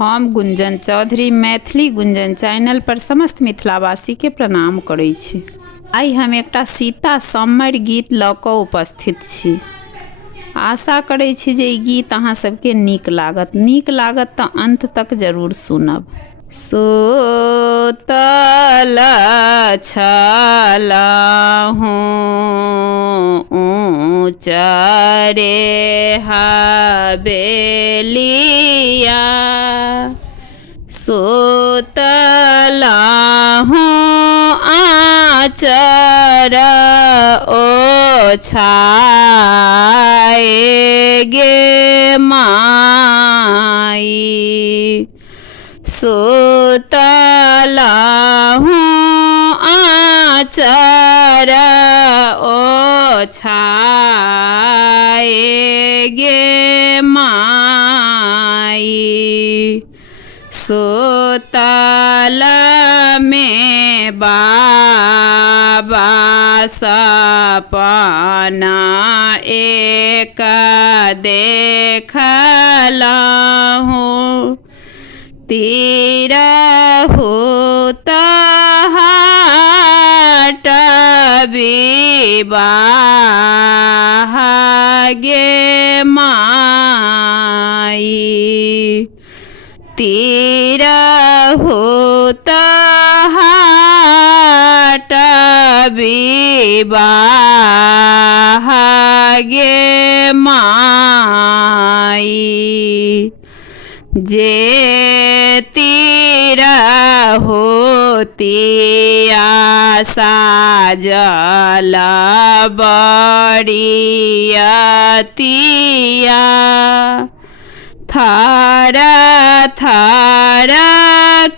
हम गुंजन चौधरी मैथिली गुंजन चैनल पर समस्त मिथिलावासी के प्रणाम करै छी। आइ हम एकटा सीता सम्मर गीत लऽ कऽ उपस्थित छी। आशा करै छी जे ई गीत अहाँ सबके नीक लागत तऽ अंत तक जरूर सुनब। सोतल छलहुँ ऊँचरे हबेलिया, सोतलहुँ आँचर ओछाए गे माई, सोतलहुँ आँचर ओछाए गे माई, सोतल में बाबा सपना एक देखलहुँ, तिरहुत हाट विवाह गे माई, तिरहुत हाट विवाह गे माई, जे तिरहुतिया साजल बरियतिया, थर थर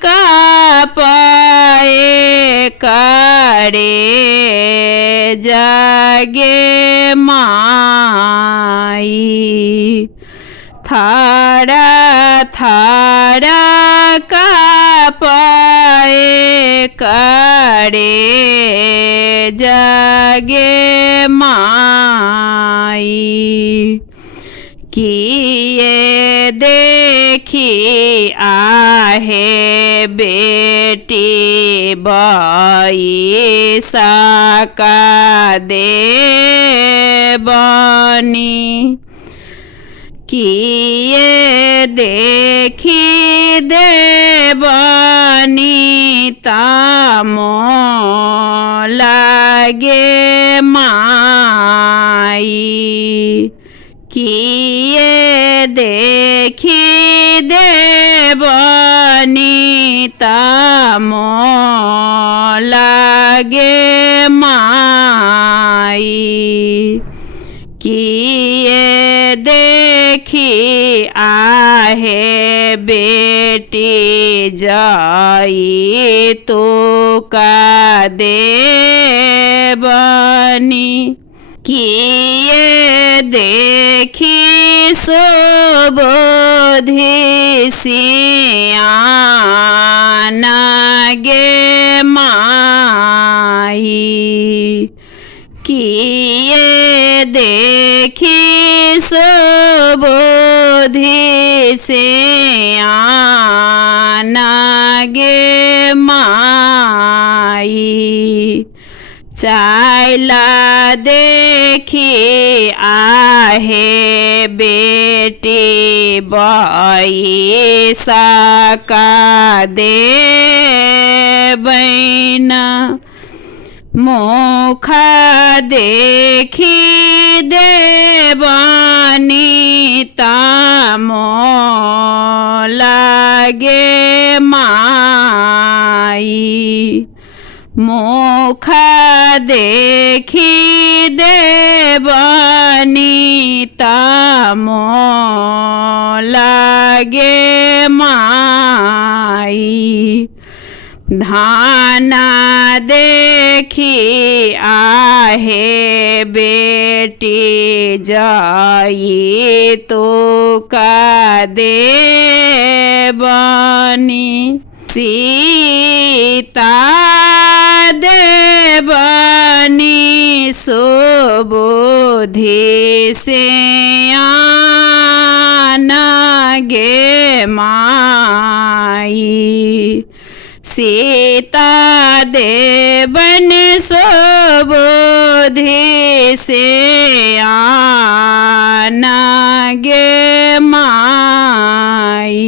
काँपए करे जगे माई, थर थर काँपए करे जगे माई, किए देखी आहे बेटी बई सका देबनी, किए देखी देबनी तामो लागे माई, किए देखी देबनी तामो लागे माई, किए देखी आहे बेटी जाई तो का देबनी, किए देखी सुबोधि सियाना गे माई, किए देखी सुबोधि सियाना गे माई, चाइला देखी आहे बेटी बई सका देबैना, मुख देखी देबनी तामो लागे माई, मुख देखी देबनी तामो लागे माई, धाना देखी आहे बेटी जाई तो का देबनी, सीता देवनी सुबुद्धि से आना गे माई। सीता देवन सुबुद्धि से आना गे माई।